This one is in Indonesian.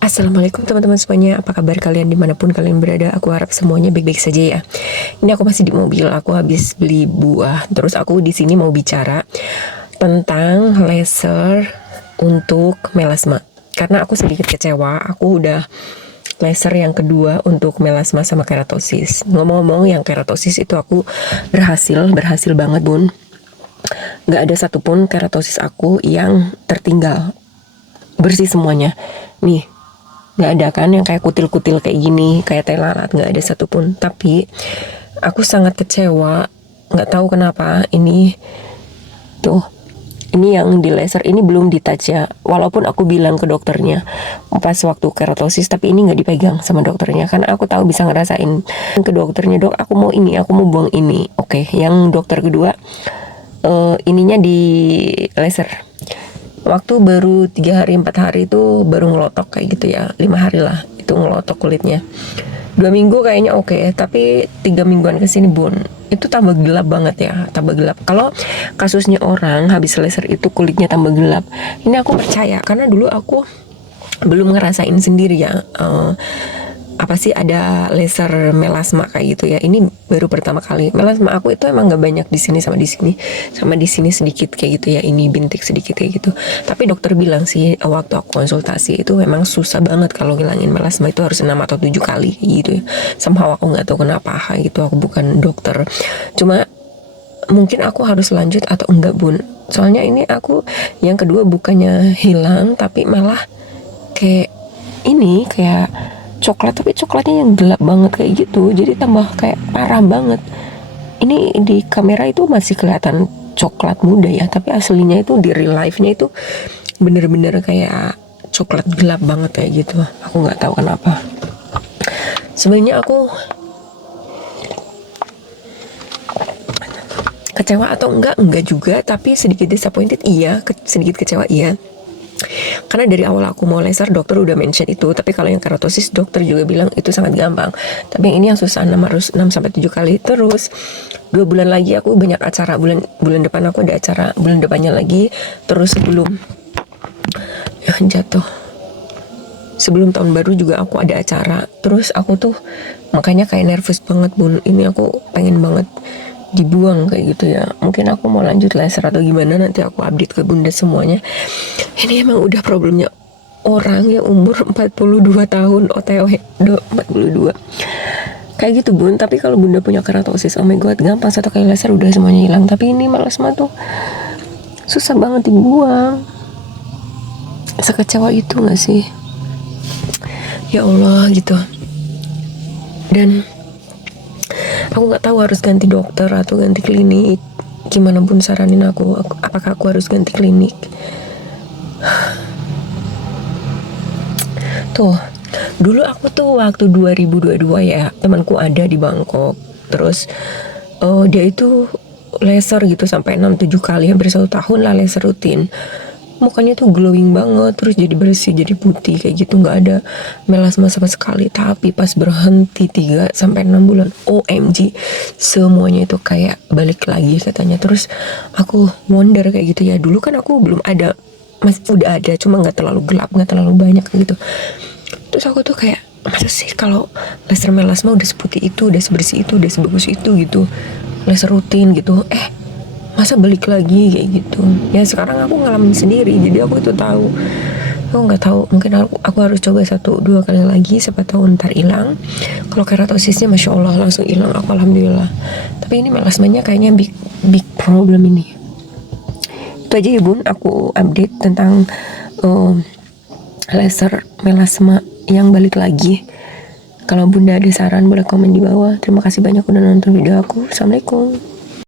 Assalamualaikum teman-teman semuanya, apa kabar kalian dimanapun kalian berada? Aku harap semuanya baik-baik saja ya. Ini aku masih di mobil, aku habis beli buah. Terus aku di sini mau bicara tentang laser untuk melasma. Karena aku sedikit kecewa, aku udah laser yang kedua untuk melasma sama keratosis. Ngomong-ngomong yang keratosis itu aku berhasil banget bun. Gak ada satupun keratosis aku yang tertinggal, bersih semuanya. Nih, nggak ada kan yang kayak kutil-kutil kayak gini, kayak tai lalat, nggak ada satupun. Tapi aku sangat kecewa, nggak tahu kenapa ini yang di laser ini belum di-touch ya. Walaupun aku bilang ke dokternya pas waktu keratosis, tapi ini nggak dipegang sama dokternya. Karena aku tahu bisa ngerasain ke dokternya, dok aku mau ini, aku mau buang ini. Oke, yang dokter kedua ininya di laser. Waktu baru 3 hari 4 hari itu baru ngelotok kayak gitu ya, 5 hari lah itu ngelotok kulitnya. 2 minggu kayaknya oke, tapi 3 mingguan kesini bun itu tambah gelap banget ya, tambah gelap. Kalau kasusnya orang habis laser itu kulitnya tambah gelap, ini aku percaya karena dulu aku belum ngerasain sendiri ya. Apa sih ada laser melasma kayak gitu ya, ini baru pertama kali. Melasma aku itu emang nggak banyak di sini sama di sini sedikit kayak gitu ya, ini bintik sedikit kayak gitu. Tapi dokter bilang sih waktu aku konsultasi itu memang susah banget kalau ngilangin melasma, itu harus 6 atau 7 kali gitu ya. Somehow aku nggak tahu kenapa gitu, aku bukan dokter, cuma mungkin aku harus lanjut atau enggak bun. Soalnya ini aku yang kedua bukannya hilang tapi malah kayak kayak coklat, tapi coklatnya yang gelap banget kayak gitu, jadi tambah kayak parah banget. Ini di kamera itu masih kelihatan coklat muda ya, tapi aslinya itu di real life-nya itu bener-bener kayak coklat gelap banget kayak gitu. Aku nggak tahu kenapa. Sebenarnya aku kecewa atau enggak juga, tapi sedikit disappointed iya, sedikit kecewa iya. Karena dari awal aku mau laser dokter udah mention itu, tapi kalau yang keratosis dokter juga bilang itu sangat gampang. Tapi yang ini yang susah, harus 6 sampai 7 kali. Terus 2 bulan lagi aku banyak acara, bulan depan aku ada acara, bulan depannya lagi, terus sebelum tahun baru juga aku ada acara. Terus aku tuh makanya kayak nervous banget bun, ini aku pengen banget dibuang kayak gitu ya. Mungkin aku mau lanjut laser atau gimana, nanti aku update ke bunda semuanya. Ini emang udah problemnya orang yang umur 42 tahun OTW 42 kayak gitu bun. Tapi kalau bunda punya keratosis, oh my god, gampang, 1 kali laser udah semuanya hilang. Tapi ini melasma tuh susah banget dibuang. Sekecewa itu gak sih? Ya Allah gitu. Dan aku nggak tahu harus ganti dokter atau ganti klinik. Gimana pun saranin aku, apakah aku harus ganti klinik? Tuh, dulu aku tuh waktu 2022 ya, temanku ada di Bangkok. Terus dia itu laser gitu sampai 6-7 kali, hampir 1 tahun lah laser rutin. Mukanya tuh glowing banget, terus jadi bersih, jadi putih kayak gitu, nggak ada melasma sama sekali. Tapi pas berhenti 3 sampai 6 bulan, OMG, semuanya itu kayak balik lagi katanya. Terus aku wonder kayak gitu ya, dulu kan aku belum ada, udah ada, cuma nggak terlalu gelap, nggak terlalu banyak gitu. Terus aku tuh kayak, masa sih kalau laser melasma udah seputih itu, udah sebersih itu, udah sebagus itu gitu, laser rutin gitu, masa balik lagi kayak gitu ya. Sekarang aku ngalamin sendiri, jadi aku itu tahu. Aku nggak tahu, mungkin aku harus coba 1-2 kali lagi, siapa tahu ntar hilang. Kalau keratosisnya masya Allah langsung hilang, aku alhamdulillah. Tapi ini melasmanya kayaknya big problem ini. Itu aja ya bun, aku update tentang laser melasma yang balik lagi. Kalau bunda ada saran boleh komen di bawah. Terima kasih banyak udah nonton video aku. Assalamualaikum.